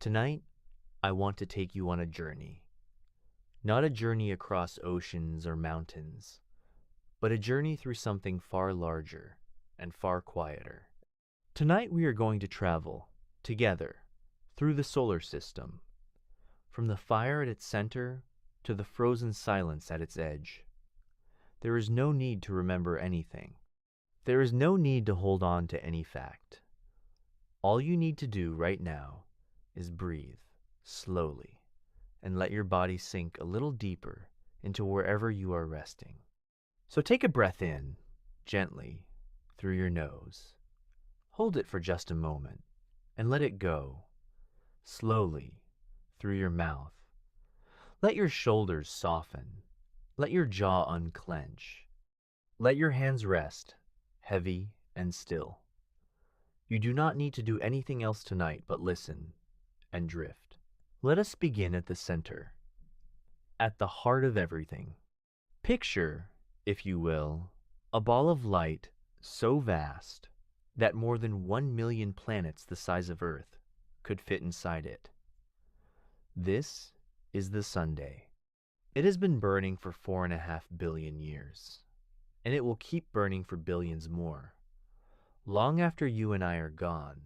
Tonight, I want to take you on a journey. Not a journey across oceans or mountains, but a journey through something far larger and far quieter. Tonight we are going to travel, together, through the solar system, from the fire at its center to the frozen silence at its edge. There is no need to remember anything. There is no need to hold on to any fact. All you need to do right now is breathe slowly and let your body sink a little deeper into wherever you are resting. So take a breath in, gently, through your nose. Hold it for just a moment and let it go, slowly, through your mouth. Let your shoulders soften. Let your jaw unclench. Let your hands rest, heavy and still. You do not need to do anything else tonight but listen and drift. Let us begin at the center, at the heart of everything. Picture, if you will, a ball of light so vast that more than 1 million planets the size of Earth could fit inside it. This is the Sunday. It has been burning for 4.5 billion years, and it will keep burning for billions more. Long after you and I are gone,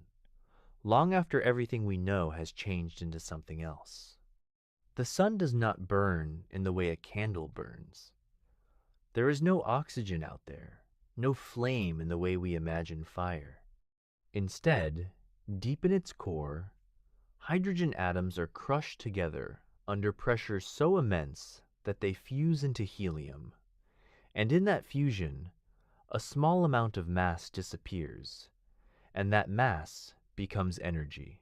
long after everything we know has changed into something else. The sun does not burn in the way a candle burns. There is no oxygen out there, no flame in the way we imagine fire. Instead, deep in its core, hydrogen atoms are crushed together under pressure so immense that they fuse into helium. And in that fusion, a small amount of mass disappears, and that mass becomes energy.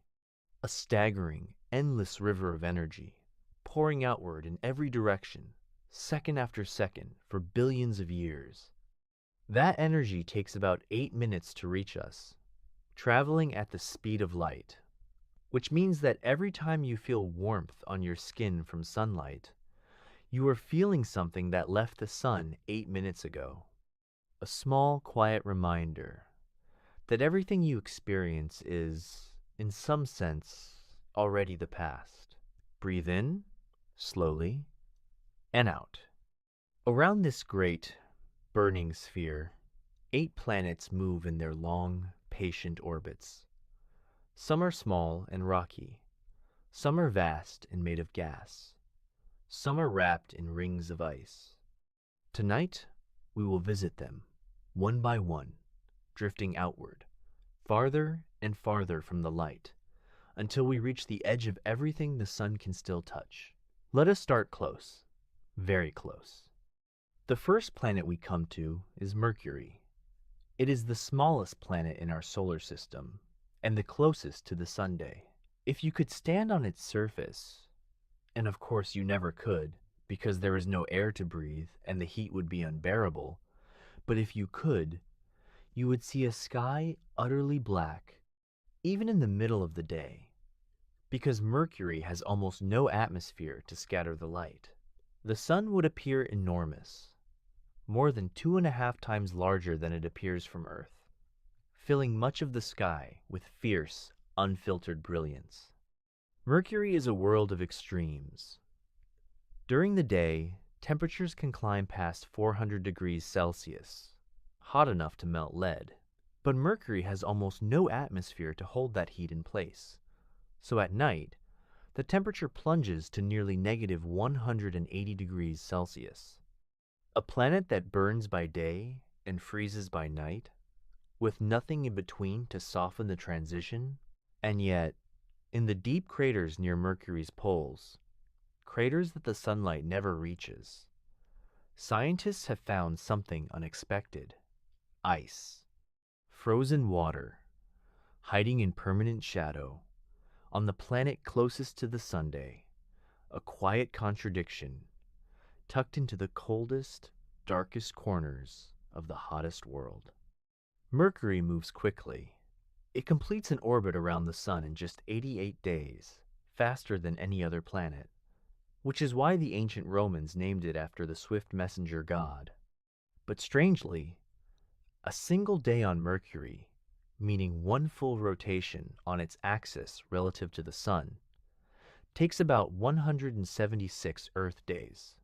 A staggering, endless river of energy, pouring outward in every direction, second after second, for billions of years. That energy takes about 8 minutes to reach us, traveling at the speed of light, which means that every time you feel warmth on your skin from sunlight, you are feeling something that left the sun 8 minutes ago. A small, quiet reminder that everything you experience is, in some sense, already the past. Breathe in, slowly, and out. Around this great, burning sphere, 8 planets move in their long, patient orbits. Some are small and rocky. Some are vast and made of gas. Some are wrapped in rings of ice. Tonight, we will visit them, one by one, drifting outward, farther and farther from the light, until we reach the edge of everything the sun can still touch. Let us start close, very close. The first planet we come to is Mercury. It is the smallest planet in our solar system, and the closest to the Sunday. If you could stand on its surface, and of course you never could, because there is no air to breathe and the heat would be unbearable, but if you could, you would see a sky utterly black, even in the middle of the day, because Mercury has almost no atmosphere to scatter the light. The sun would appear enormous, more than 2.5 times larger than it appears from Earth, filling much of the sky with fierce, unfiltered brilliance. Mercury is a world of extremes. During the day, temperatures can climb past 400 degrees Celsius, hot enough to melt lead. But Mercury has almost no atmosphere to hold that heat in place. So at night, the temperature plunges to nearly negative 180 degrees Celsius. A planet that burns by day and freezes by night, with nothing in between to soften the transition. And yet, in the deep craters near Mercury's poles, craters that the sunlight never reaches, scientists have found something unexpected: ice. Frozen water, hiding in permanent shadow, on the planet closest to the Sunday, a quiet contradiction, tucked into the coldest, darkest corners of the hottest world. Mercury moves quickly. It completes an orbit around the sun in just 88 days, faster than any other planet, which is why the ancient Romans named it after the swift messenger god. But strangely, a single day on Mercury meaning one full rotation on its axis relative to the Sun, takes about 176 Earth days.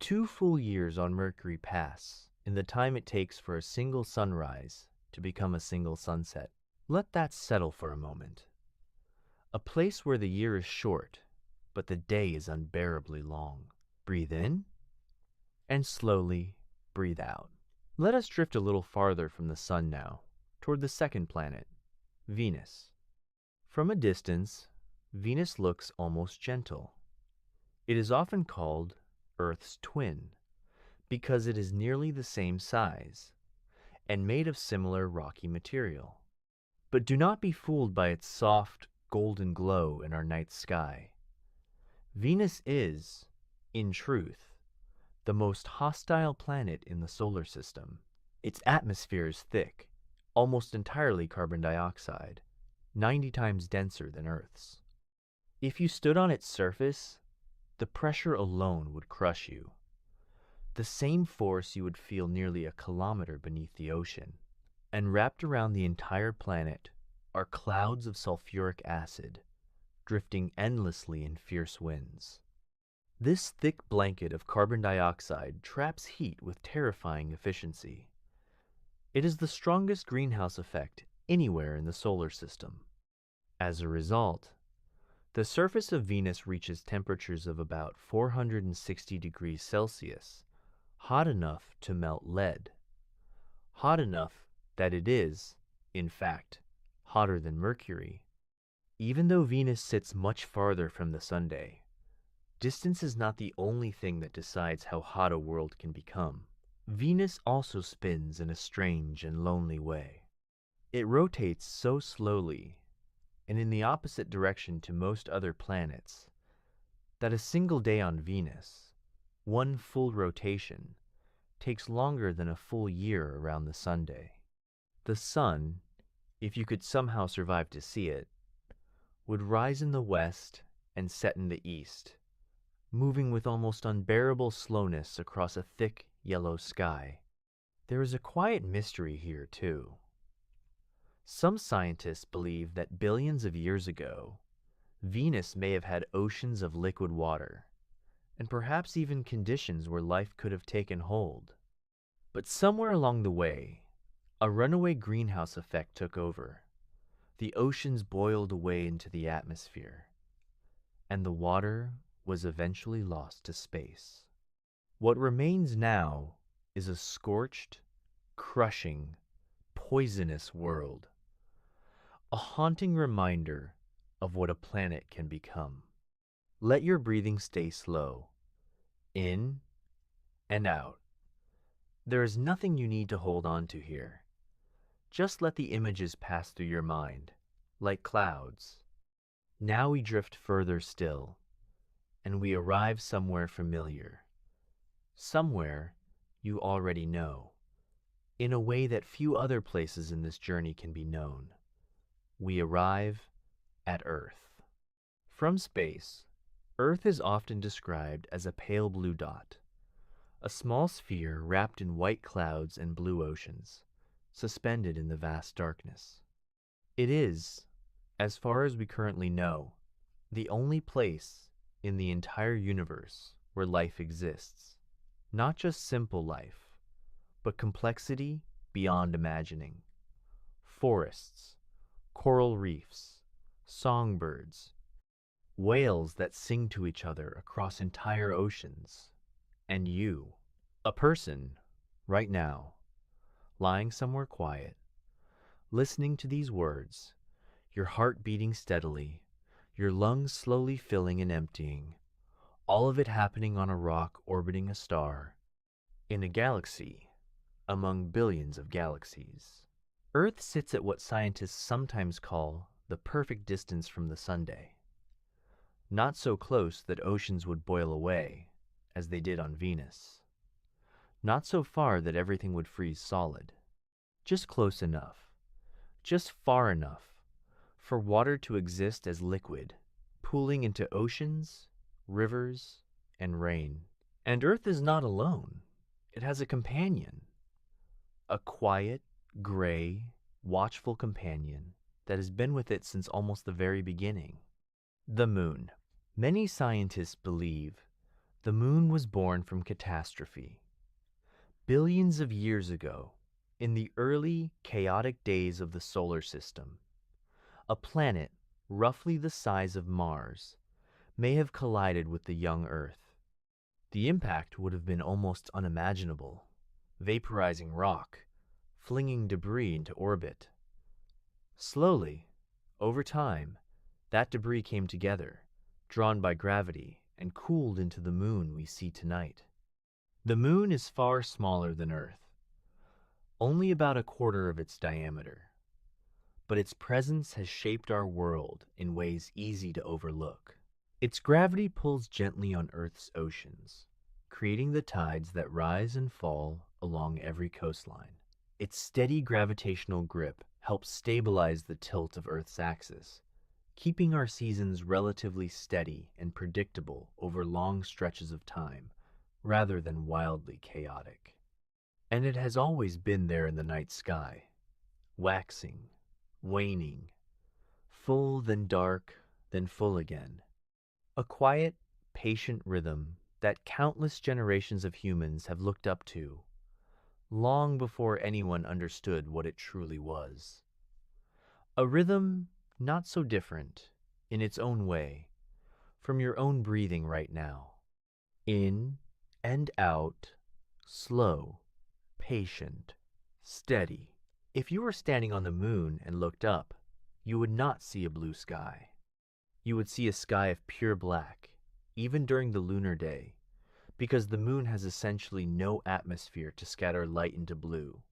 2 full years on Mercury pass in the time it takes for a single sunrise to become a single sunset. Let that settle for a moment. A place where the year is short, but the day is unbearably long. Breathe in, and slowly breathe out. Let us drift a little farther from the Sun now, toward the second planet, Venus. From a distance, Venus looks almost gentle. It is often called Earth's twin because it is nearly the same size and made of similar rocky material. But do not be fooled by its soft, golden glow in our night sky. Venus is, in truth, the most hostile planet in the solar system. Its atmosphere is thick, almost entirely carbon dioxide, 90 times denser than Earth's. If you stood on its surface, the pressure alone would crush you. The same force you would feel nearly a kilometer beneath the ocean. And wrapped around the entire planet are clouds of sulfuric acid, drifting endlessly in fierce winds. This thick blanket of carbon dioxide traps heat with terrifying efficiency. It is the strongest greenhouse effect anywhere in the solar system. As a result, the surface of Venus reaches temperatures of about 460 degrees Celsius, hot enough to melt lead. Hot enough that it is, in fact, hotter than Mercury. Even though Venus sits much farther from the Sunday, distance is not the only thing that decides how hot a world can become. Venus also spins in a strange and lonely way. It rotates so slowly and in the opposite direction to most other planets that a single day on Venus, one full rotation, takes longer than a full year around the Sunday. The Sun, if you could somehow survive to see it, would rise in the west and set in the east, moving with almost unbearable slowness across a thick yellow sky. There is a quiet mystery here, too. Some scientists believe that billions of years ago, Venus may have had oceans of liquid water, and perhaps even conditions where life could have taken hold. But somewhere along the way, a runaway greenhouse effect took over. The oceans boiled away into the atmosphere, and the water was eventually lost to space. What remains now is a scorched, crushing, poisonous world. A haunting reminder of what a planet can become. Let your breathing stay slow, in and out. There is nothing you need to hold on to here. Just let the images pass through your mind, like clouds. Now we drift further still, and we arrive somewhere familiar. Somewhere you already know, in a way that few other places in this journey can be known. We arrive at Earth. From space, Earth is often described as a pale blue dot, a small sphere wrapped in white clouds and blue oceans, suspended in the vast darkness. It is, as far as we currently know, the only place in the entire universe where life exists. Not just simple life, but complexity beyond imagining. Forests, coral reefs, songbirds, whales that sing to each other across entire oceans, and you, a person, right now, lying somewhere quiet, listening to these words, your heart beating steadily, your lungs slowly filling and emptying, all of it happening on a rock orbiting a star, in a galaxy among billions of galaxies. Earth sits at what scientists sometimes call the perfect distance from the Sunday. Not so close that oceans would boil away, as they did on Venus. Not so far that everything would freeze solid. Just close enough, just far enough, for water to exist as liquid, pooling into oceans, rivers, and rain. And Earth is not alone. It has a companion. A quiet, gray, watchful companion that has been with it since almost the very beginning. The moon. Many scientists believe the moon was born from catastrophe. Billions of years ago, in the early, chaotic days of the solar system, a planet roughly the size of Mars may have collided with the young Earth. The impact would have been almost unimaginable, vaporizing rock, flinging debris into orbit. Slowly, over time, that debris came together, drawn by gravity, and cooled into the moon we see tonight. The moon is far smaller than Earth, only about a quarter of its diameter, but its presence has shaped our world in ways easy to overlook. Its gravity pulls gently on Earth's oceans, creating the tides that rise and fall along every coastline. Its steady gravitational grip helps stabilize the tilt of Earth's axis, keeping our seasons relatively steady and predictable over long stretches of time, rather than wildly chaotic. And it has always been there in the night sky, waxing, waning, full then dark, then full again. A quiet, patient rhythm that countless generations of humans have looked up to, long before anyone understood what it truly was. A rhythm not so different, in its own way, from your own breathing right now. In and out, slow, patient, steady. If you were standing on the moon and looked up, you would not see a blue sky. You would see a sky of pure black, even during the lunar day, because the moon has essentially no atmosphere to scatter light into blue.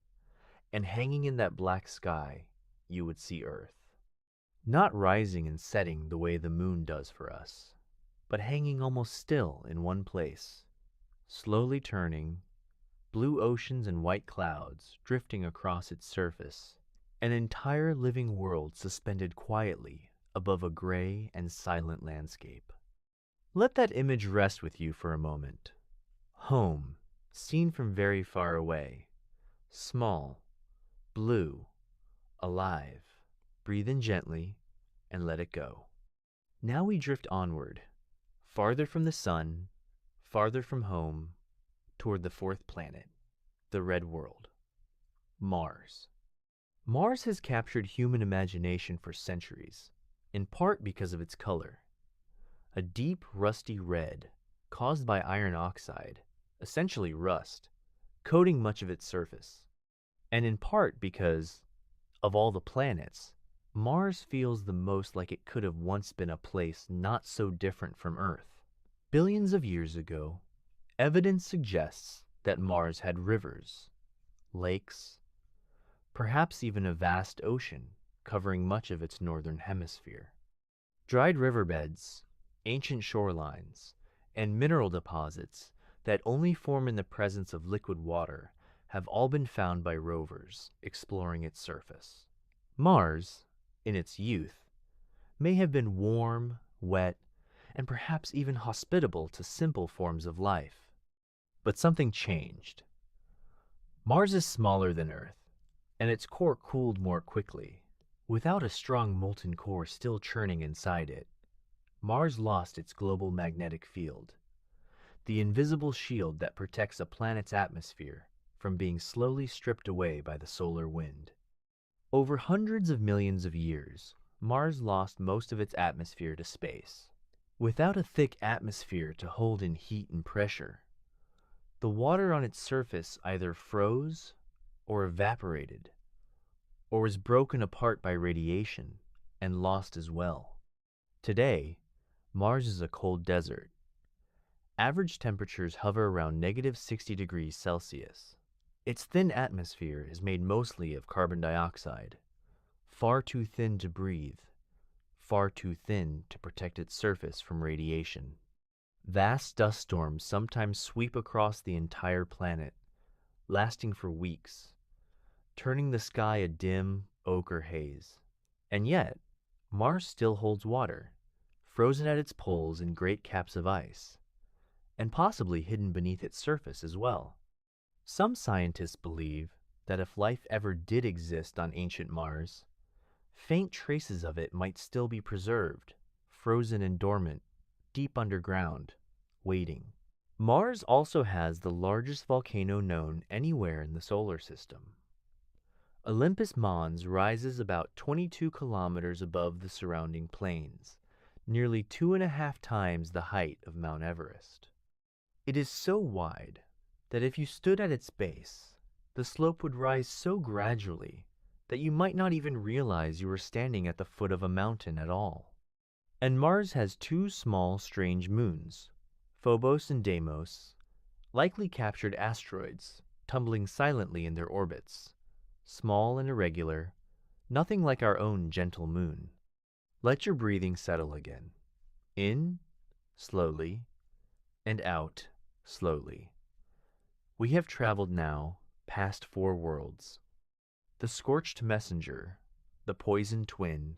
And hanging in that black sky, you would see Earth. Not rising and setting the way the moon does for us, but hanging almost still in one place, slowly turning, blue oceans and white clouds drifting across its surface, an entire living world suspended quietly above a gray and silent landscape. Let that image rest with you for a moment. Home, seen from very far away, small, blue, alive. Breathe in gently and let it go. Now we drift onward, farther from the sun, farther from home, toward the fourth planet, the red world, Mars. Mars has captured human imagination for centuries, in part because of its color. A deep, rusty red, caused by iron oxide, essentially rust, coating much of its surface. And in part because, of all the planets, Mars feels the most like it could have once been a place not so different from Earth. Billions of years ago, evidence suggests that Mars had rivers, lakes, perhaps even a vast ocean covering much of its northern hemisphere. Dried riverbeds, ancient shorelines, and mineral deposits that only form in the presence of liquid water have all been found by rovers exploring its surface. Mars, in its youth, may have been warm, wet, and perhaps even hospitable to simple forms of life. But something changed. Mars is smaller than Earth, and its core cooled more quickly. Without a strong molten core still churning inside it, Mars lost its global magnetic field, the invisible shield that protects a planet's atmosphere from being slowly stripped away by the solar wind. Over hundreds of millions of years, Mars lost most of its atmosphere to space. Without a thick atmosphere to hold in heat and pressure, the water on its surface either froze or evaporated, or was broken apart by radiation and lost as well. Today, Mars is a cold desert. Average temperatures hover around -60 degrees Celsius. Its thin atmosphere is made mostly of carbon dioxide, far too thin to breathe, far too thin to protect its surface from radiation. Vast dust storms sometimes sweep across the entire planet, lasting for weeks, turning the sky a dim ochre haze. And yet, Mars still holds water, frozen at its poles in great caps of ice, and possibly hidden beneath its surface as well. Some scientists believe that if life ever did exist on ancient Mars, faint traces of it might still be preserved, frozen and dormant, deep underground, waiting. Mars also has the largest volcano known anywhere in the solar system. Olympus Mons rises about 22 kilometers above the surrounding plains, nearly 2.5 times the height of Mount Everest. It is so wide that if you stood at its base, the slope would rise so gradually that you might not even realize you were standing at the foot of a mountain at all. And Mars has two small, strange moons, Phobos and Deimos, likely captured asteroids, tumbling silently in their orbits, small and irregular, nothing like our own gentle moon. Let your breathing settle again. In, slowly, and out, slowly. We have traveled now past 4 worlds. The scorched messenger, the poisoned twin,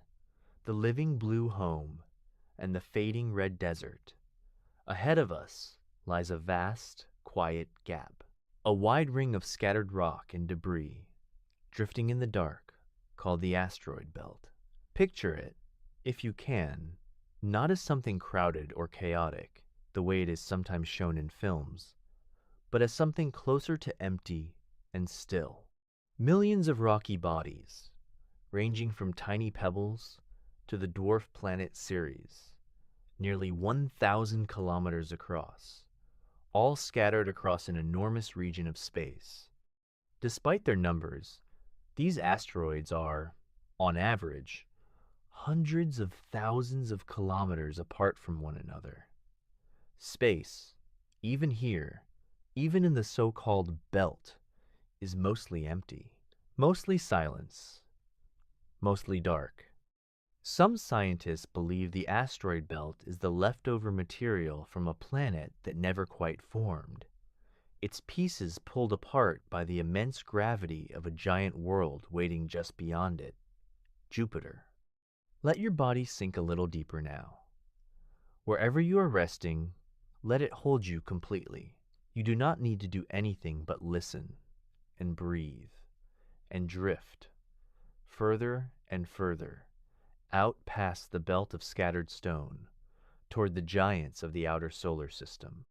the living blue home, and the fading red desert. Ahead of us lies a vast, quiet gap, a wide ring of scattered rock and debris, drifting in the dark, called the asteroid belt. Picture it, if you can, not as something crowded or chaotic, the way it is sometimes shown in films, but as something closer to empty and still. Millions of rocky bodies, ranging from tiny pebbles to the dwarf planet Ceres, nearly 1,000 kilometers across, all scattered across an enormous region of space. Despite their numbers, these asteroids are, on average, hundreds of thousands of kilometers apart from one another. Space, even here, even in the so-called belt, is mostly empty, mostly silence, mostly dark. Some scientists believe the asteroid belt is the leftover material from a planet that never quite formed, its pieces pulled apart by the immense gravity of a giant world waiting just beyond it, Jupiter. Let your body sink a little deeper now. Wherever you are resting, let it hold you completely. You do not need to do anything but listen and breathe and drift further and further out past the belt of scattered stone toward the giants of the outer solar system.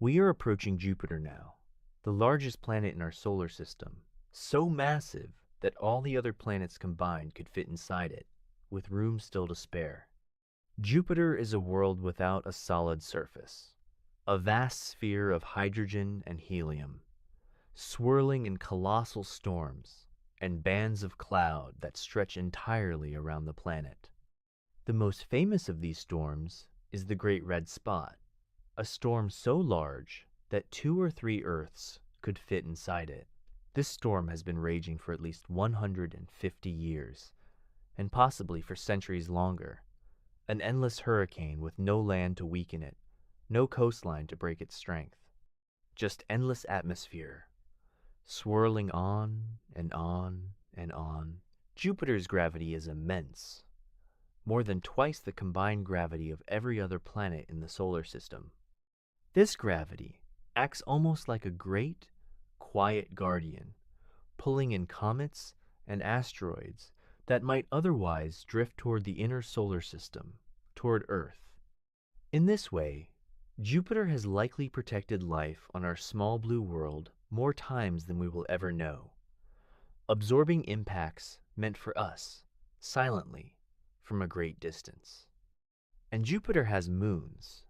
We are approaching Jupiter now, the largest planet in our solar system, so massive that all the other planets combined could fit inside it, with room still to spare. Jupiter is a world without a solid surface, a vast sphere of hydrogen and helium, swirling in colossal storms and bands of cloud that stretch entirely around the planet. The most famous of these storms is the Great Red Spot, a storm so large that 2 or 3 Earths could fit inside it. This storm has been raging for at least 150 years, and possibly for centuries longer. An endless hurricane with no land to weaken it, no coastline to break its strength. Just endless atmosphere, swirling on and on and on. Jupiter's gravity is immense, more than twice the combined gravity of every other planet in the solar system. This gravity acts almost like a great, quiet guardian, pulling in comets and asteroids that might otherwise drift toward the inner solar system, toward Earth. In this way, Jupiter has likely protected life on our small blue world more times than we will ever know, absorbing impacts meant for us, silently, from a great distance. And Jupiter has moons,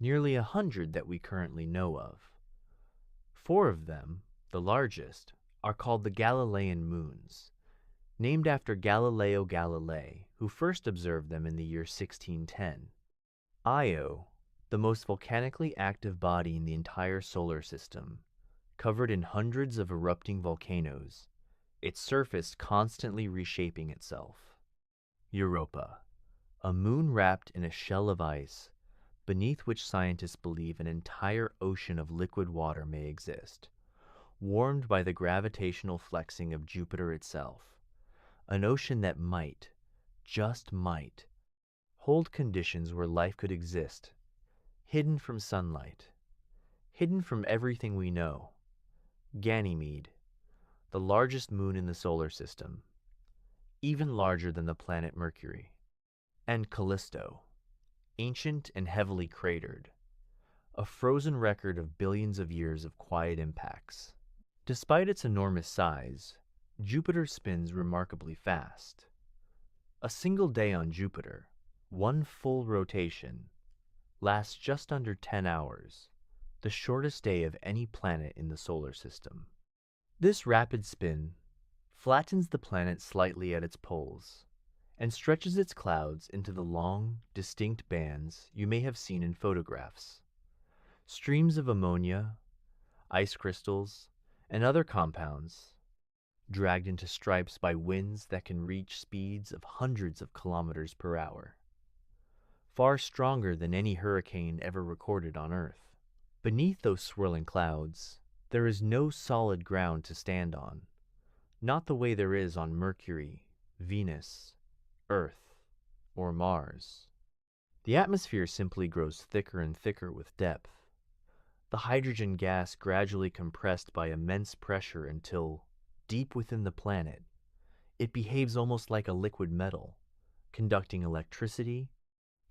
nearly 100 that we currently know of. 4 of them, the largest, are called the Galilean moons, named after Galileo Galilei, who first observed them in the year 1610. Io, the most volcanically active body in the entire solar system, covered in hundreds of erupting volcanoes, its surface constantly reshaping itself. Europa, a moon wrapped in a shell of ice, beneath which scientists believe an entire ocean of liquid water may exist, warmed by the gravitational flexing of Jupiter itself. An ocean that might, just might, hold conditions where life could exist, hidden from sunlight, hidden from everything we know. Ganymede, the largest moon in the solar system, even larger than the planet Mercury. And Callisto, ancient and heavily cratered, a frozen record of billions of years of quiet impacts. Despite its enormous size, Jupiter spins remarkably fast. A single day on Jupiter, one full rotation, lasts just under 10 hours, the shortest day of any planet in the solar system. This rapid spin flattens the planet slightly at its poles and stretches its clouds into the long, distinct bands you may have seen in photographs. Streams of ammonia, ice crystals, and other compounds, dragged into stripes by winds that can reach speeds of hundreds of kilometers per hour, far stronger than any hurricane ever recorded on Earth. Beneath those swirling clouds, there is no solid ground to stand on, not the way there is on Mercury, Venus, Earth, or Mars. The atmosphere simply grows thicker and thicker with depth, the hydrogen gas gradually compressed by immense pressure until, deep within the planet, it behaves almost like a liquid metal, conducting electricity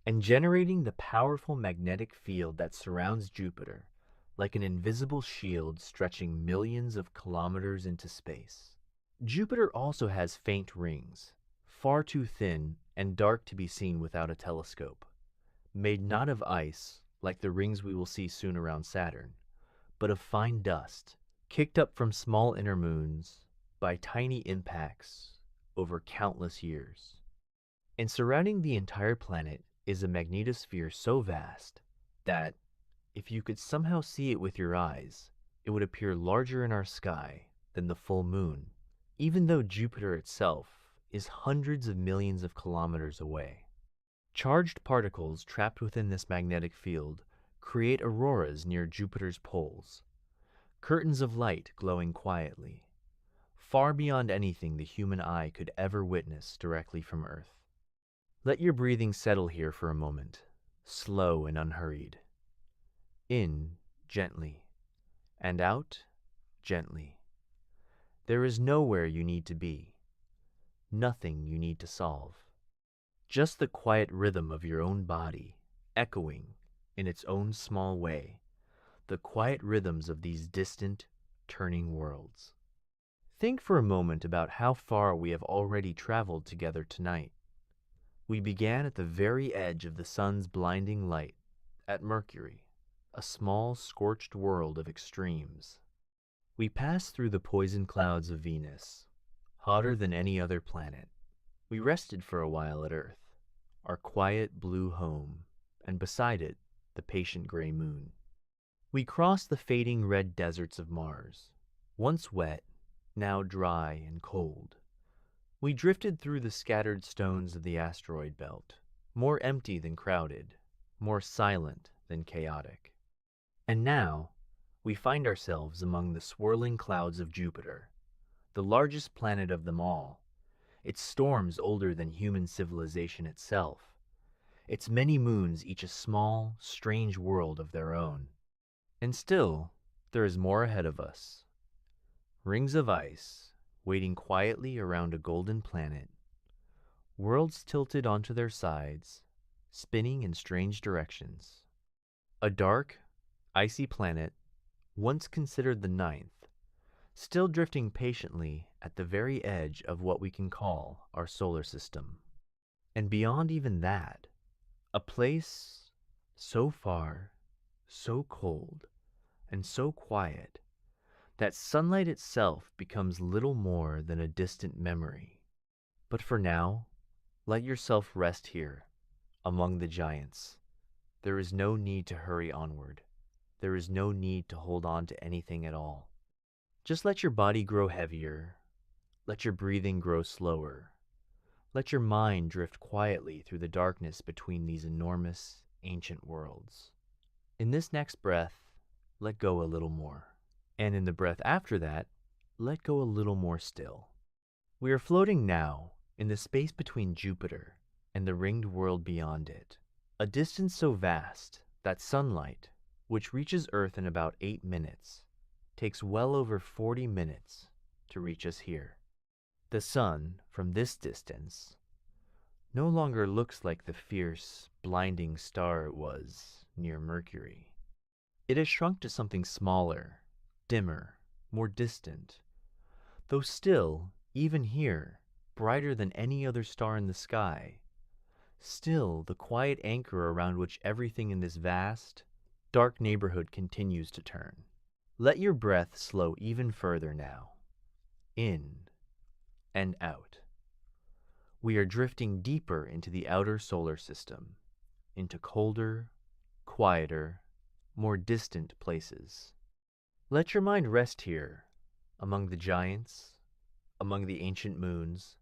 and generating the powerful magnetic field that surrounds Jupiter like an invisible shield stretching millions of kilometers into space. Jupiter also has faint rings, far too thin and dark to be seen without a telescope, made not of ice, like the rings we will see soon around Saturn, but of fine dust, kicked up from small inner moons by tiny impacts over countless years. And surrounding the entire planet is a magnetosphere so vast that, if you could somehow see it with your eyes, it would appear larger in our sky than the full moon, even though Jupiter itself is hundreds of millions of kilometers away. Charged particles trapped within this magnetic field create auroras near Jupiter's poles, curtains of light glowing quietly, far beyond anything the human eye could ever witness directly from Earth. Let your breathing settle here for a moment, slow and unhurried. In, gently, and out, gently. There is nowhere you need to be, nothing you need to solve. Just the quiet rhythm of your own body, echoing, in its own small way, the quiet rhythms of these distant, turning worlds. Think for a moment about how far we have already traveled together tonight. We began at the very edge of the sun's blinding light, at Mercury, a small, scorched world of extremes. We passed through the poison clouds of Venus, hotter than any other planet. We rested for a while at Earth, our quiet blue home, and beside it, the patient gray moon. We crossed the fading red deserts of Mars, once wet, now dry and cold. We drifted through the scattered stones of the asteroid belt, more empty than crowded, more silent than chaotic. And now, we find ourselves among the swirling clouds of Jupiter, the largest planet of them all, its storms older than human civilization itself, its many moons each a small, strange world of their own. And still, there is more ahead of us. Rings of ice, waiting quietly around a golden planet, worlds tilted onto their sides, spinning in strange directions. A dark, icy planet, once considered the ninth, still drifting patiently at the very edge of what we can call our solar system. And beyond even that, a place so far, so cold, and so quiet that sunlight itself becomes little more than a distant memory. But for now, let yourself rest here, among the giants. There is no need to hurry onward. There is no need to hold on to anything at all. Just let your body grow heavier. Let your breathing grow slower. Let your mind drift quietly through the darkness between these enormous, ancient worlds. In this next breath, let go a little more. And in the breath after that, let go a little more still. We are floating now in the space between Jupiter and the ringed world beyond it, a distance so vast that sunlight, which reaches Earth in about 8 minutes, takes well over 40 minutes to reach us here. The sun, from this distance, no longer looks like the fierce, blinding star it was near Mercury. It has shrunk to something smaller, dimmer, more distant, though still, even here, brighter than any other star in the sky. Still, the quiet anchor around which everything in this vast, dark neighborhood continues to turn. Let your breath slow even further now, in and out. We are drifting deeper into the outer solar system, into colder, quieter, more distant places. Let your mind rest here, among the giants, among the ancient moons,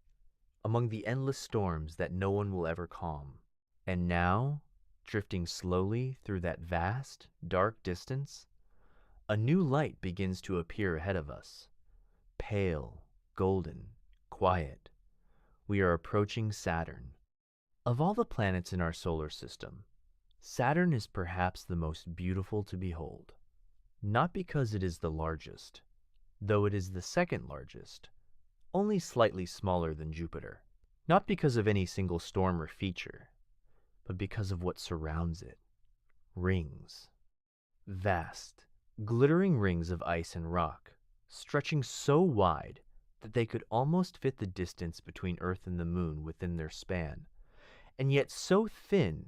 among the endless storms that no one will ever calm. And now, drifting slowly through that vast, dark distance, a new light begins to appear ahead of us. Pale, golden, quiet. We are approaching Saturn. Of all the planets in our solar system, Saturn is perhaps the most beautiful to behold. Not because it is the largest, though it is the second largest, only slightly smaller than Jupiter. Not because of any single storm or feature, but because of what surrounds it. Rings. Vast, glittering rings of ice and rock, stretching so wide that they could almost fit the distance between Earth and the Moon within their span, and yet so thin,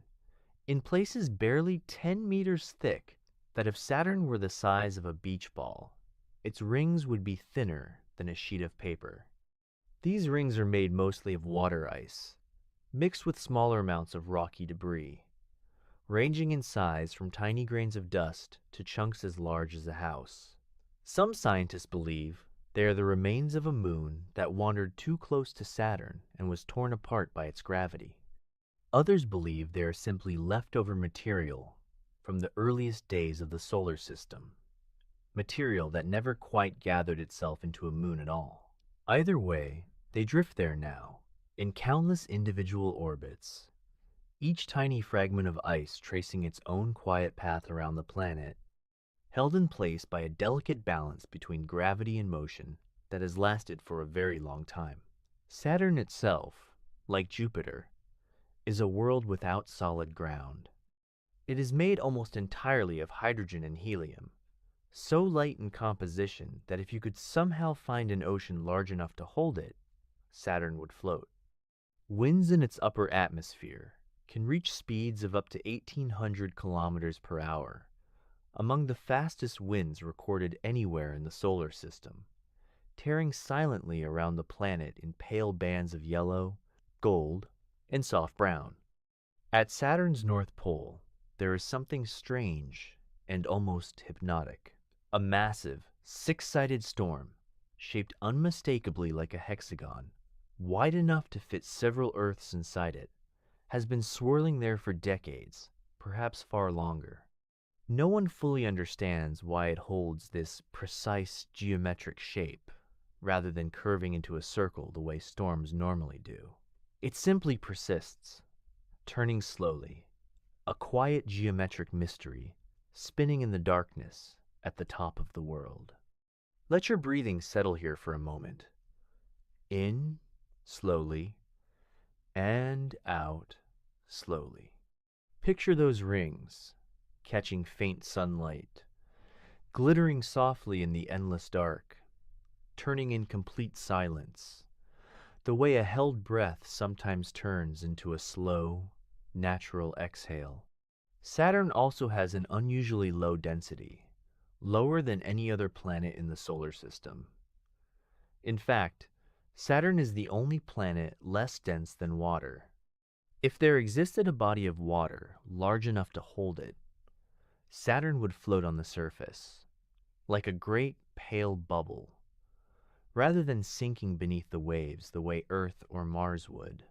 in places barely 10 meters thick, that if Saturn were the size of a beach ball, its rings would be thinner than a sheet of paper. These rings are made mostly of water ice, mixed with smaller amounts of rocky debris, ranging in size from tiny grains of dust to chunks as large as a house. Some scientists believe they are the remains of a moon that wandered too close to Saturn and was torn apart by its gravity. Others believe they are simply leftover material from the earliest days of the solar system, material that never quite gathered itself into a moon at all. Either way, they drift there now, in countless individual orbits, each tiny fragment of ice tracing its own quiet path around the planet, held in place by a delicate balance between gravity and motion that has lasted for a very long time. Saturn itself, like Jupiter, is a world without solid ground. It is made almost entirely of hydrogen and helium, so light in composition that if you could somehow find an ocean large enough to hold it, Saturn would float. Winds in its upper atmosphere can reach speeds of up to 1,800 kilometers per hour, among the fastest winds recorded anywhere in the solar system, tearing silently around the planet in pale bands of yellow, gold, and soft brown. At Saturn's North Pole, there is something strange and almost hypnotic. A massive, six-sided storm, shaped unmistakably like a hexagon, wide enough to fit several Earths inside it, has been swirling there for decades, perhaps far longer. No one fully understands why it holds this precise geometric shape, rather than curving into a circle the way storms normally do. It simply persists, turning slowly, a quiet geometric mystery, spinning in the darkness at the top of the world. Let your breathing settle here for a moment. In, slowly, and out, slowly. Picture those rings, catching faint sunlight, glittering softly in the endless dark, turning in complete silence, the way a held breath sometimes turns into a slow, natural exhale. Saturn also has an unusually low density, lower than any other planet in the solar system. In fact, Saturn is the only planet less dense than water. If there existed a body of water large enough to hold it, Saturn would float on the surface, like a great pale bubble, rather than sinking beneath the waves the way Earth or Mars would.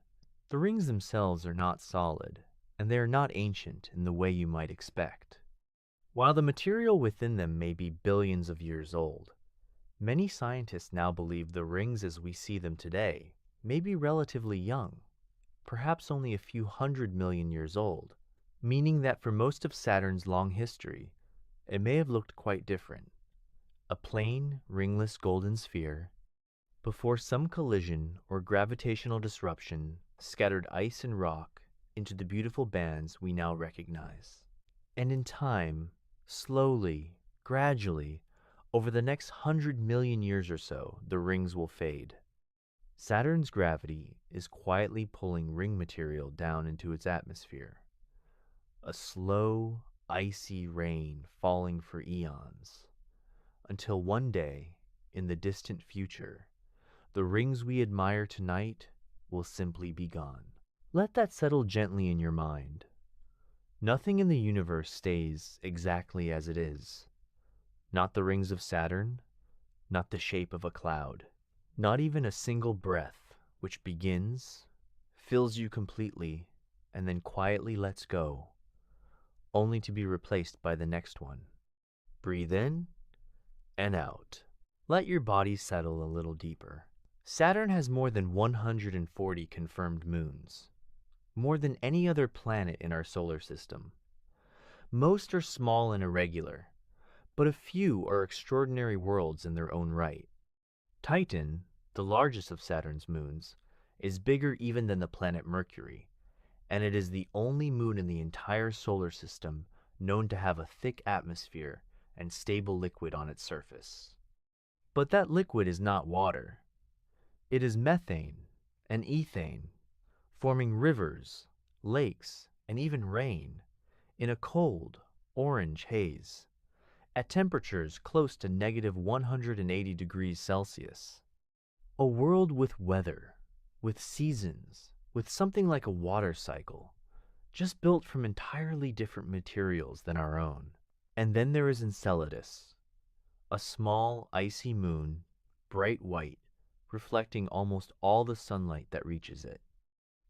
The rings themselves are not solid, and they are not ancient in the way you might expect. While the material within them may be billions of years old, many scientists now believe the rings as we see them today may be relatively young, perhaps only a few 100 million years old, meaning that for most of Saturn's long history, it may have looked quite different. A plain, ringless golden sphere, before some collision or gravitational disruption scattered ice and rock into the beautiful bands we now recognize. And in time, slowly, gradually, over the next 100 million years or so, the rings will fade. Saturn's gravity is quietly pulling ring material down into its atmosphere. A slow, icy rain falling for eons, until one day, in the distant future, the rings we admire tonight will simply be gone. Let that settle gently in your mind. Nothing in the universe stays exactly as it is. Not the rings of Saturn, not the shape of a cloud, not even a single breath which begins, fills you completely, and then quietly lets go, only to be replaced by the next one. Breathe in and out. Let your body settle a little deeper. Saturn has more than 140 confirmed moons, more than any other planet in our solar system. Most are small and irregular, but a few are extraordinary worlds in their own right. Titan, the largest of Saturn's moons, is bigger even than the planet Mercury, and it is the only moon in the entire solar system known to have a thick atmosphere and stable liquid on its surface. But that liquid is not water. It is methane and ethane, forming rivers, lakes, and even rain in a cold, orange haze, at temperatures close to negative 180 degrees Celsius. A world with weather, with seasons, with something like a water cycle, just built from entirely different materials than our own. And then there is Enceladus, a small, icy moon, bright white, reflecting almost all the sunlight that reaches it.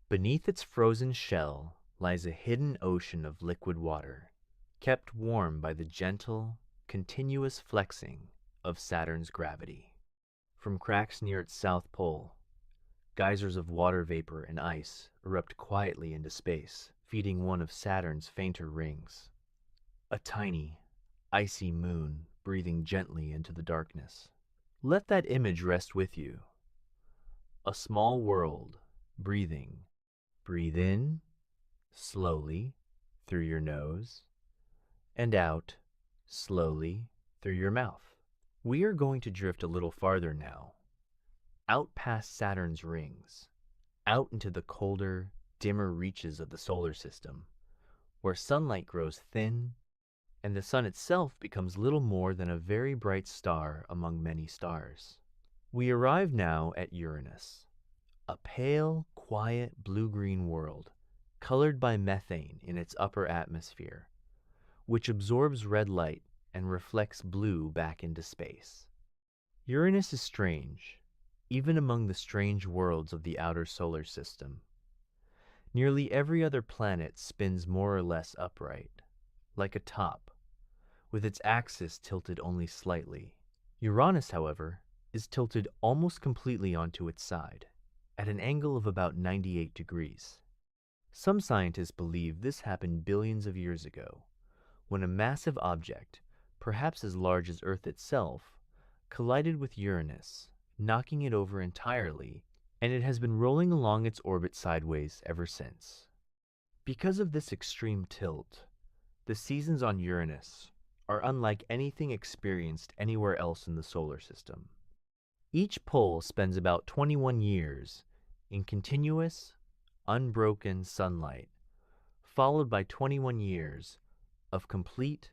Beneath its frozen shell lies a hidden ocean of liquid water, kept warm by the gentle, continuous flexing of Saturn's gravity. From cracks near its south pole, geysers of water vapor and ice erupt quietly into space, feeding one of Saturn's fainter rings. A tiny, icy moon breathing gently into the darkness. Let that image rest with you. A small world, breathing. Breathe in, slowly, through your nose, and out, slowly, through your mouth. We are going to drift a little farther now, out past Saturn's rings, out into the colder, dimmer reaches of the solar system, where sunlight grows thin, and the sun itself becomes little more than a very bright star among many stars. We arrive now at Uranus, a pale, quiet blue-green world, colored by methane in its upper atmosphere, which absorbs red light and reflects blue back into space. Uranus is strange, even among the strange worlds of the outer solar system. Nearly every other planet spins more or less upright, like a top, with its axis tilted only slightly. Uranus, however, is tilted almost completely onto its side, at an angle of about 98 degrees. Some scientists believe this happened billions of years ago, when a massive object, perhaps as large as Earth itself, collided with Uranus, knocking it over entirely, and it has been rolling along its orbit sideways ever since. Because of this extreme tilt, the seasons on Uranus are unlike anything experienced anywhere else in the solar system. Each pole spends about 21 years in continuous, unbroken sunlight, followed by 21 years of complete,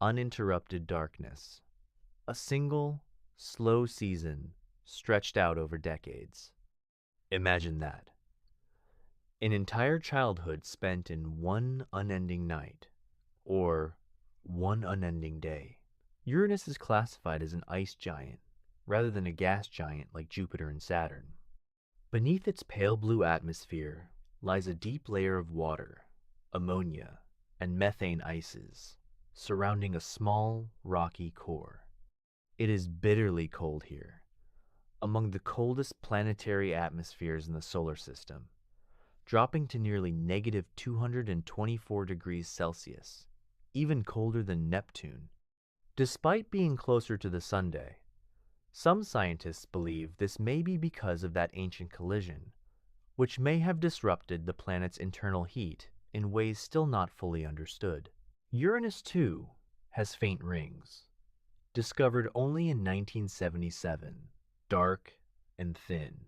uninterrupted darkness. A single, slow season stretched out over decades. Imagine that. An entire childhood spent in one unending night, or one unending day. Uranus is classified as an ice giant, rather than a gas giant like Jupiter and Saturn. Beneath its pale blue atmosphere lies a deep layer of water, ammonia, and methane ices, surrounding a small, rocky core. It is bitterly cold here, among the coldest planetary atmospheres in the solar system, dropping to nearly negative 224 degrees Celsius, even colder than Neptune. Despite being closer to the Sunday, Some scientists believe this may be because of that ancient collision, which may have disrupted the planet's internal heat in ways still not fully understood. Uranus, too, has faint rings, discovered only in 1977, dark and thin,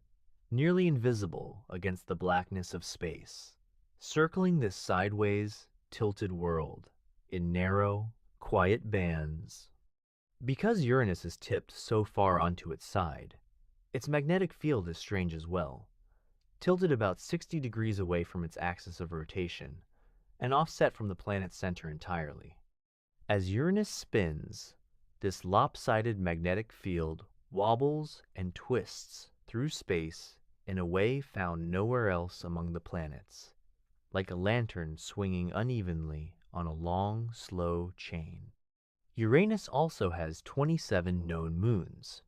nearly invisible against the blackness of space, circling this sideways, tilted world in narrow, quiet bands. Because Uranus is tipped so far onto its side, its magnetic field is strange as well, tilted about 60 degrees away from its axis of rotation and offset from the planet's center entirely. As Uranus spins, this lopsided magnetic field wobbles and twists through space in a way found nowhere else among the planets, like a lantern swinging unevenly on a long, slow chain. Uranus also has 27 known moons,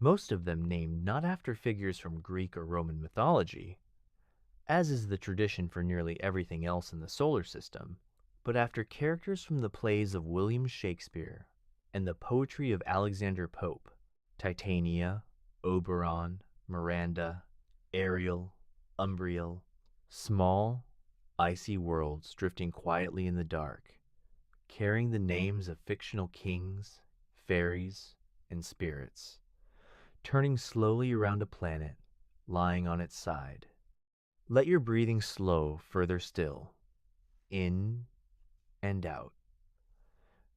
most of them named not after figures from Greek or Roman mythology, as is the tradition for nearly everything else in the solar system, but after characters from the plays of William Shakespeare and the poetry of Alexander Pope: Titania, Oberon, Miranda, Ariel, Umbriel, small, icy worlds drifting quietly in the dark, carrying the names of fictional kings, fairies, and spirits, turning slowly around a planet lying on its side. Let your breathing slow further still, in and out.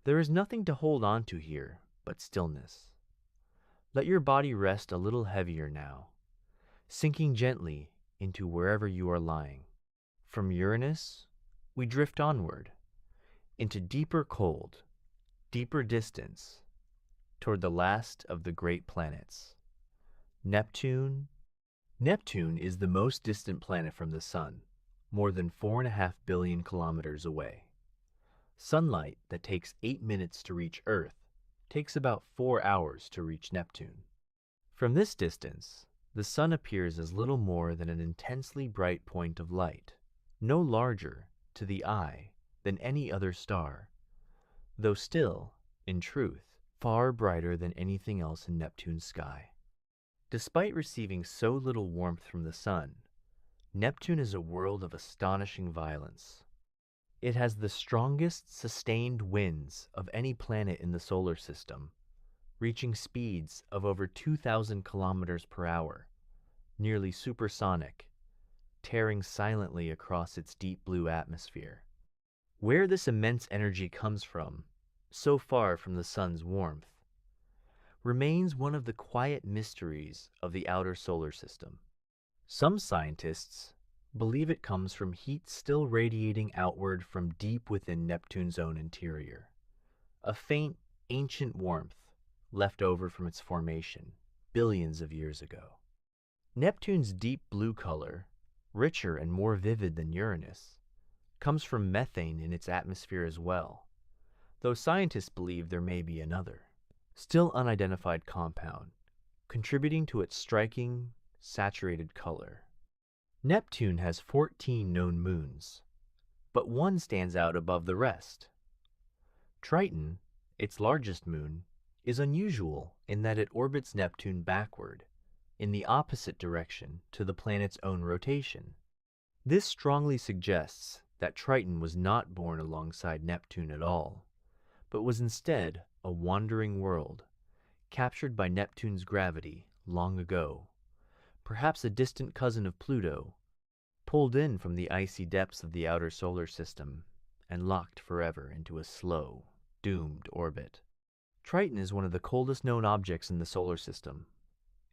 There is nothing to hold on to here but stillness. Let your body rest a little heavier now, sinking gently into wherever you are lying. From Uranus, we drift onward, into deeper cold, deeper distance, toward the last of the great planets, Neptune. Neptune is the most distant planet from the Sun, more than 4.5 billion kilometers away. Sunlight that takes 8 minutes to reach Earth takes about 4 hours to reach Neptune. From this distance, the Sun appears as little more than an intensely bright point of light, no larger, to the eye, than any other star, though still, in truth, far brighter than anything else in Neptune's sky. Despite receiving so little warmth from the Sun, Neptune is a world of astonishing violence. It has the strongest sustained winds of any planet in the solar system, reaching speeds of over 2,000 kilometers per hour, nearly supersonic, tearing silently across its deep blue atmosphere. Where this immense energy comes from, so far from the Sun's warmth, remains one of the quiet mysteries of the outer solar system. Some scientists believe it comes from heat still radiating outward from deep within Neptune's own interior, a faint, ancient warmth left over from its formation billions of years ago. Neptune's deep blue color, richer and more vivid than Uranus, comes from methane in its atmosphere as well, though scientists believe there may be another, still unidentified compound, contributing to its striking, saturated color. Neptune has 14 known moons, but one stands out above the rest. Triton, its largest moon, is unusual in that it orbits Neptune backward, in the opposite direction to the planet's own rotation. This strongly suggests that Triton was not born alongside Neptune at all, but was instead a wandering world, captured by Neptune's gravity long ago, perhaps a distant cousin of Pluto, pulled in from the icy depths of the outer solar system and locked forever into a slow, doomed orbit. Triton is one of the coldest known objects in the solar system.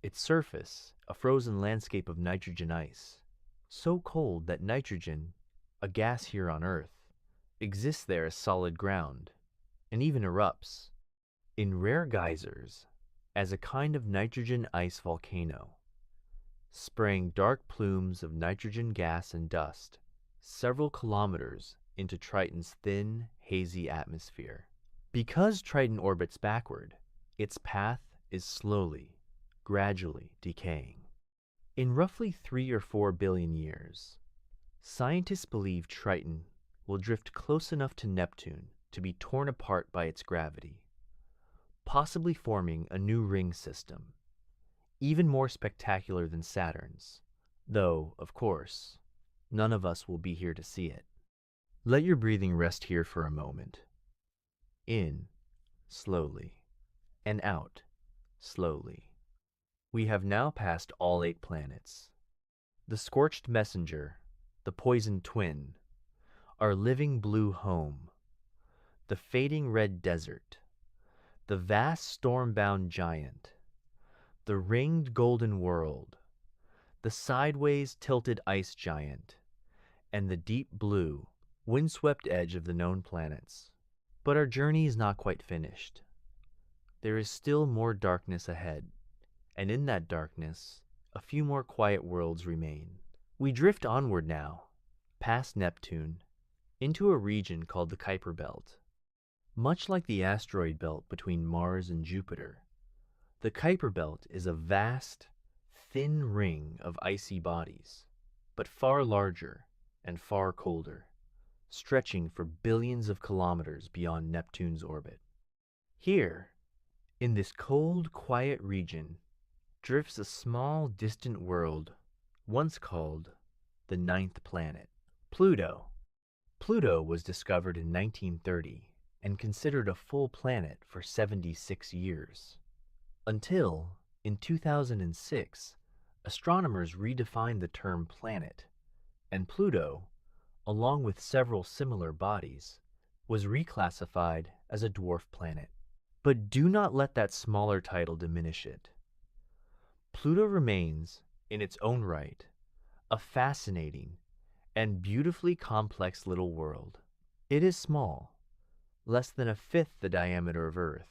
Its surface, a frozen landscape of nitrogen ice, so cold that nitrogen, a gas here on Earth, exists there as solid ground, and even erupts, in rare geysers, as a kind of nitrogen ice volcano, spraying dark plumes of nitrogen gas and dust several kilometers into Triton's thin, hazy atmosphere. Because Triton orbits backward, its path is slowly, gradually decaying. In roughly 3 or 4 billion years, scientists believe Triton will drift close enough to Neptune to be torn apart by its gravity, possibly forming a new ring system, even more spectacular than Saturn's, though, of course, none of us will be here to see it. Let your breathing rest here for a moment. In, slowly, and out, slowly. We have now passed all 8 planets. The scorched messenger, the poisoned twin, our living blue home, the fading red desert, the vast storm-bound giant, the ringed golden world, the sideways tilted ice giant, and the deep blue, windswept edge of the known planets. But our journey is not quite finished. There is still more darkness ahead, and in that darkness, a few more quiet worlds remain. We drift onward now, past Neptune, into a region called the Kuiper Belt. Much like the asteroid belt between Mars and Jupiter, the Kuiper Belt is a vast, thin ring of icy bodies, but far larger and far colder, stretching for billions of kilometers beyond Neptune's orbit. Here, in this cold, quiet region, drifts a small, distant world once called the 9th planet, Pluto. Pluto was discovered in 1930 and considered a full planet for 76 years. Until, in 2006, astronomers redefined the term planet, and Pluto, along with several similar bodies, was reclassified as a dwarf planet. But do not let that smaller title diminish it. Pluto remains, in its own right, a fascinating and beautifully complex little world. It is small, less than a fifth the diameter of Earth,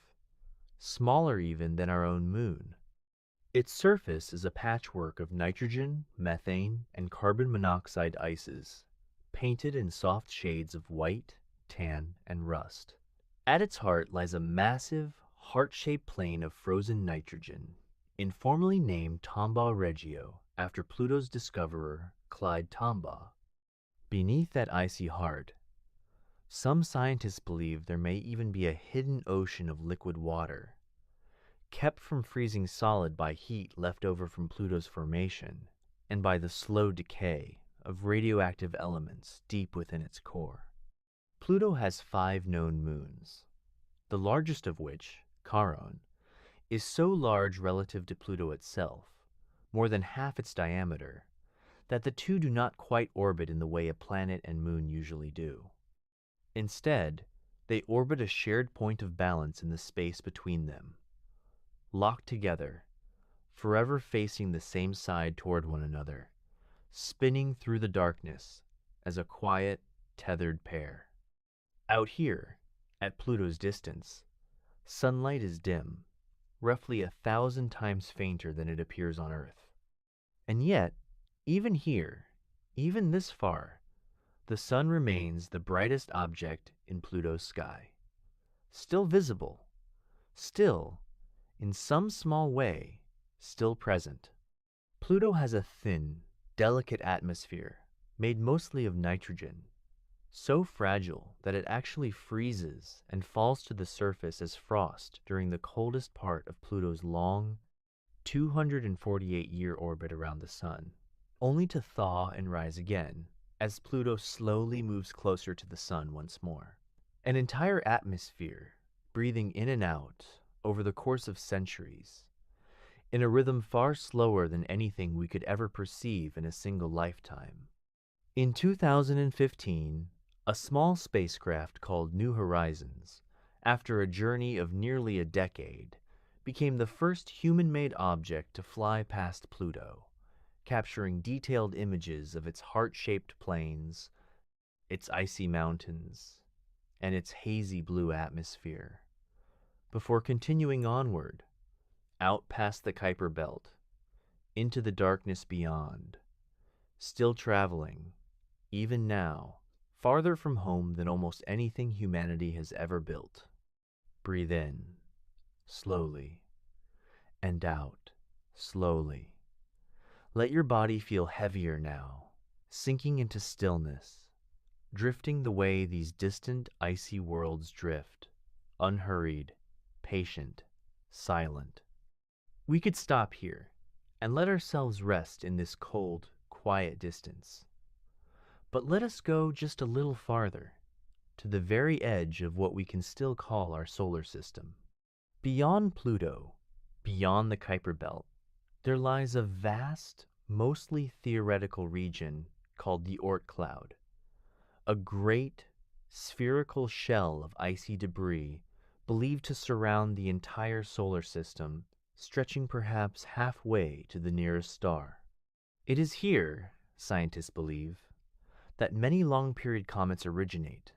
smaller even than our own moon. Its surface is a patchwork of nitrogen, methane, and carbon monoxide ices, painted in soft shades of white, tan, and rust. At its heart lies a massive, heart-shaped plain of frozen nitrogen, informally named Tombaugh Regio after Pluto's discoverer, Clyde Tombaugh. Beneath that icy heart, some scientists believe there may even be a hidden ocean of liquid water, kept from freezing solid by heat left over from Pluto's formation and by the slow decay of radioactive elements deep within its core. Pluto has 5 known moons, the largest of which, Charon, is so large relative to Pluto itself, more than half its diameter, that the two do not quite orbit in the way a planet and moon usually do. Instead, they orbit a shared point of balance in the space between them, locked together, forever facing the same side toward one another, spinning through the darkness as a quiet, tethered pair. Out here, at Pluto's distance, sunlight is dim, roughly 1,000 times fainter than it appears on Earth. And yet, even here, even this far, the sun remains the brightest object in Pluto's sky. Still visible, still, in some small way, still present. Pluto has a thin, delicate atmosphere made mostly of nitrogen, so fragile that it actually freezes and falls to the surface as frost during the coldest part of Pluto's long, 248-year orbit around the Sun, only to thaw and rise again as Pluto slowly moves closer to the Sun once more. An entire atmosphere breathing in and out over the course of centuries, in a rhythm far slower than anything we could ever perceive in a single lifetime. In 2015, a small spacecraft called New Horizons, after a journey of nearly a decade, became the first human-made object to fly past Pluto, capturing detailed images of its heart-shaped plains, its icy mountains, and its hazy blue atmosphere, before continuing onward, out past the Kuiper Belt, into the darkness beyond, still traveling, even now, farther from home than almost anything humanity has ever built. Breathe in, slowly, and out, slowly. Let your body feel heavier now, sinking into stillness, drifting the way these distant, icy worlds drift, unhurried, patient, silent. We could stop here and let ourselves rest in this cold, quiet distance. But let us go just a little farther, to the very edge of what we can still call our solar system. Beyond Pluto, beyond the Kuiper Belt, there lies a vast, mostly theoretical region called the Oort Cloud, a great, spherical shell of icy debris believed to surround the entire solar system, stretching perhaps halfway to the nearest star. It is here, scientists believe, that many long-period comets originate,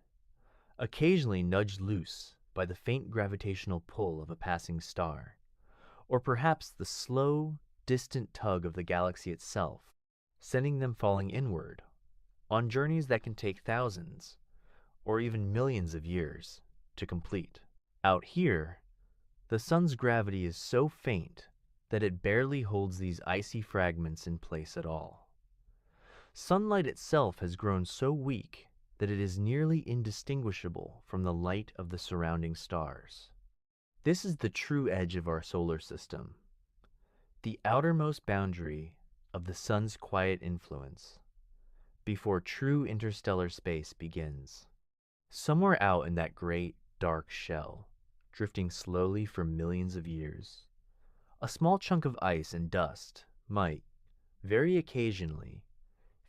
occasionally nudged loose by the faint gravitational pull of a passing star, or perhaps the slow, distant tug of the galaxy itself, sending them falling inward, on journeys that can take thousands, or even millions of years, to complete. Out here, the sun's gravity is so faint that it barely holds these icy fragments in place at all. Sunlight itself has grown so weak that it is nearly indistinguishable from the light of the surrounding stars. This is the true edge of our solar system, the outermost boundary of the sun's quiet influence, before true interstellar space begins. Somewhere out in that great, dark shell, drifting slowly for millions of years, a small chunk of ice and dust might, very occasionally,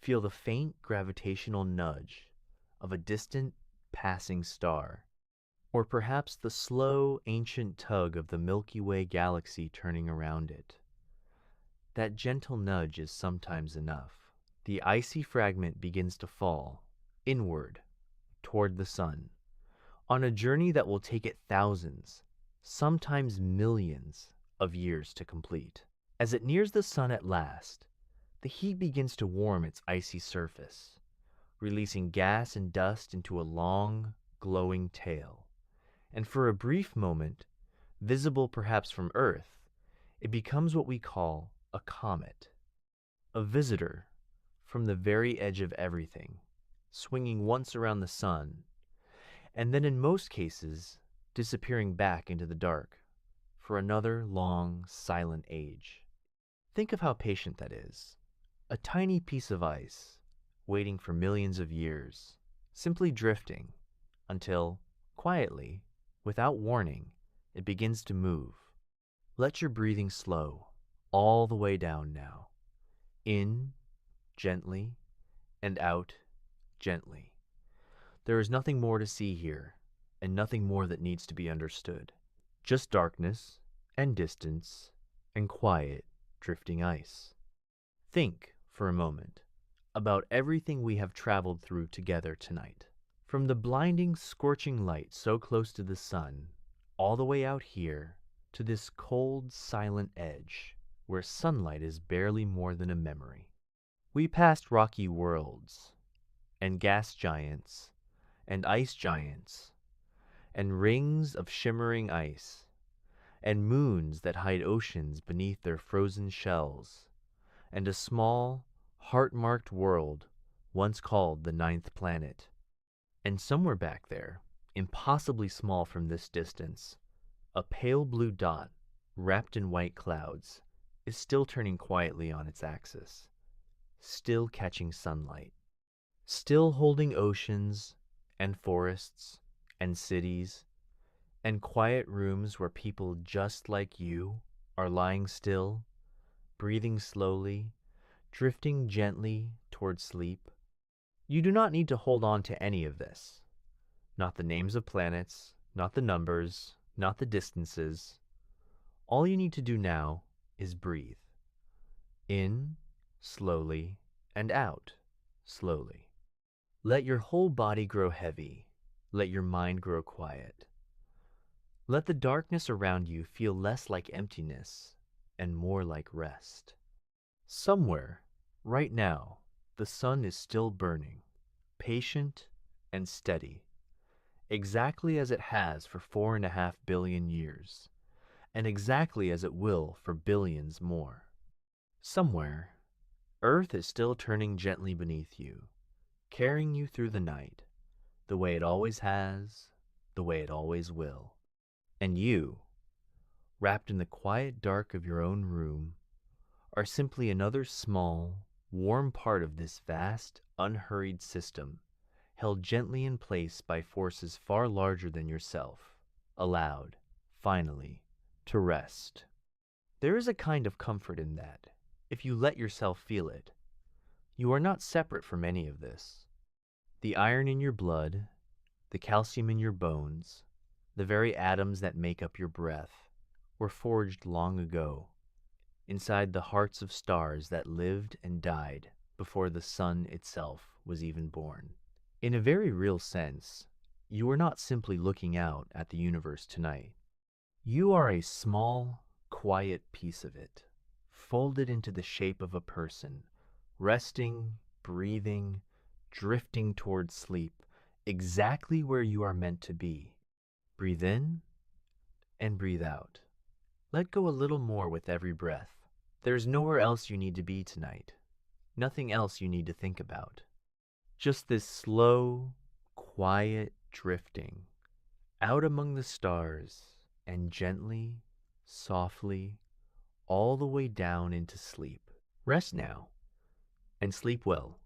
feel the faint gravitational nudge of a distant, passing star, or perhaps the slow, ancient tug of the Milky Way galaxy turning around it. That gentle nudge is sometimes enough. The icy fragment begins to fall, inward, toward the sun, on a journey that will take it thousands, sometimes millions, of years to complete. As it nears the sun at last, the heat begins to warm its icy surface, releasing gas and dust into a long, glowing tail. And for a brief moment, visible perhaps from Earth, it becomes what we call a comet, a visitor from the very edge of everything, swinging once around the sun, and then in most cases, disappearing back into the dark for another long, silent age. Think of how patient that is. A tiny piece of ice, waiting for millions of years, simply drifting, until, quietly, without warning, it begins to move. Let your breathing slow, all the way down now. In, gently, and out, gently. There is nothing more to see here, and nothing more that needs to be understood. Just darkness, and distance, and quiet, drifting ice. Think, for a moment, about everything we have traveled through together tonight. From the blinding, scorching light so close to the sun, all the way out here, to this cold, silent edge, where sunlight is barely more than a memory. We passed rocky worlds, and gas giants, and ice giants, and rings of shimmering ice, and moons that hide oceans beneath their frozen shells, and a small, heart-marked world once called the ninth planet. And somewhere back there, impossibly small from this distance, a pale blue dot, wrapped in white clouds, is still turning quietly on its axis, still catching sunlight, still holding oceans, and forests, and cities, and quiet rooms where people just like you are lying still, breathing slowly, drifting gently toward sleep. You do not need to hold on to any of this. Not the names of planets, not the numbers, not the distances. All you need to do now is breathe. In, slowly, and out, slowly. Let your whole body grow heavy. Let your mind grow quiet. Let the darkness around you feel less like emptiness and more like rest. Somewhere, right now, the sun is still burning, patient and steady, exactly as it has for 4.5 billion years, and exactly as it will for billions more. Somewhere, Earth is still turning gently beneath you, carrying you through the night, the way it always has, the way it always will. And you, wrapped in the quiet dark of your own room, are simply another small, warm part of this vast, unhurried system, held gently in place by forces far larger than yourself, allowed, finally, to rest. There is a kind of comfort in that, if you let yourself feel it. You are not separate from any of this. The iron in your blood, the calcium in your bones, the very atoms that make up your breath, were forged long ago, inside the hearts of stars that lived and died before the sun itself was even born. In a very real sense, you are not simply looking out at the universe tonight. You are a small, quiet piece of it, folded into the shape of a person, resting, breathing, drifting towards sleep, exactly where you are meant to be. Breathe in and breathe out. Let go a little more with every breath. There's nowhere else you need to be tonight. Nothing else you need to think about. Just this slow, quiet drifting out among the stars and gently, softly, all the way down into sleep. Rest now and sleep well.